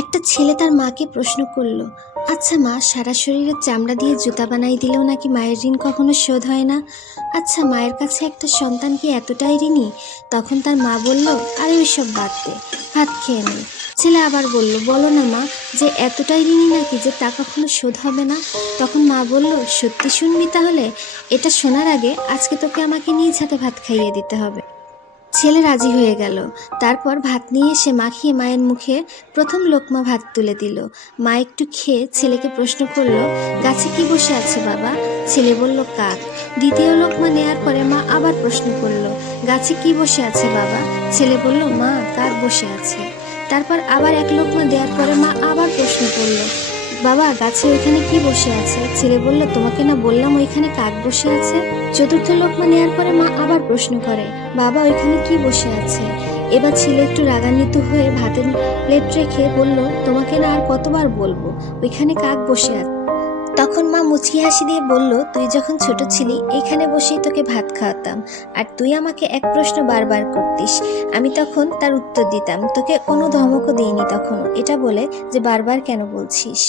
একটা ছেলে তার মাকে প্রশ্ন করল, আচ্ছা মা, সারা শরীরের চামড়া দিয়ে জুতা বানাই দিলেও নাকি মায়ের ঋণ কখনো শোধ হয় না? আচ্ছা, মায়ের কাছে একটা সন্তান কি এতটাই ঋণী? তখন তার মা বলল, আরে ওইসব বাদ দে, ভাত খেয়ে নে। ছেলে আবার বলল, বলো না মা, যে এতটাই ঋণী নাকি যে তা কখনো শোধ হবে না? তখন মা বলল, সত্যি শুনবি তাহলে? এটা শোনার আগে আজকে তোকে আমাকে নিজ হাতে ভাত খাইয়ে দিতে হবে। ছেলে রাজি হয়ে গেল। তারপর ভাত নিয়ে এসে মাখিয়ে মায়ের মুখে প্রথম লোকমা ভাত তুলে দিল। মা একটু খেয়ে ছেলেকে প্রশ্ন করল, গাছে কি বসে আছে বাবা? ছেলে বলল, কাক। দ্বিতীয় লোকমা নেয়ার পরে মা আবার প্রশ্ন করল, গাছে কি বসে আছে বাবা? ছেলে বলল, মা, কাক বসে আছে। তারপর আবার এক লোকমা দেওয়ার পরে মা আবার প্রশ্ন করল, বাবা, গাছে ওইখানে কি বসে আছে? ছেলে বলল, তোমাকে না বললাম ওইখানে কাক বসে আছে। চতুর্থ লোকমা নেওয়ার পরে মা আবার প্রশ্ন করে, বাবা, ওইখানে কি বসে আছে? এবার ছেলে একটু রাগান্বিত হয়ে ভাতের প্লেট রেখে বলল, তোমাকে না আর কতবার বলবো, ওইখানে কাক বসে আছে। তখন মা মুচকি হাসি দিয়ে বলল, তুই যখন ছোট ছিলি এখানে বসেই তোকে ভাত খাওয়াতাম, আর তুই আমাকে এক প্রশ্ন বারবার করতিস, আমি তখন তার উত্তর দিতাম, তোকে কোনো ধমকও দিইনি তখনও, এটা বলে যে বারবার কেন বলছিস।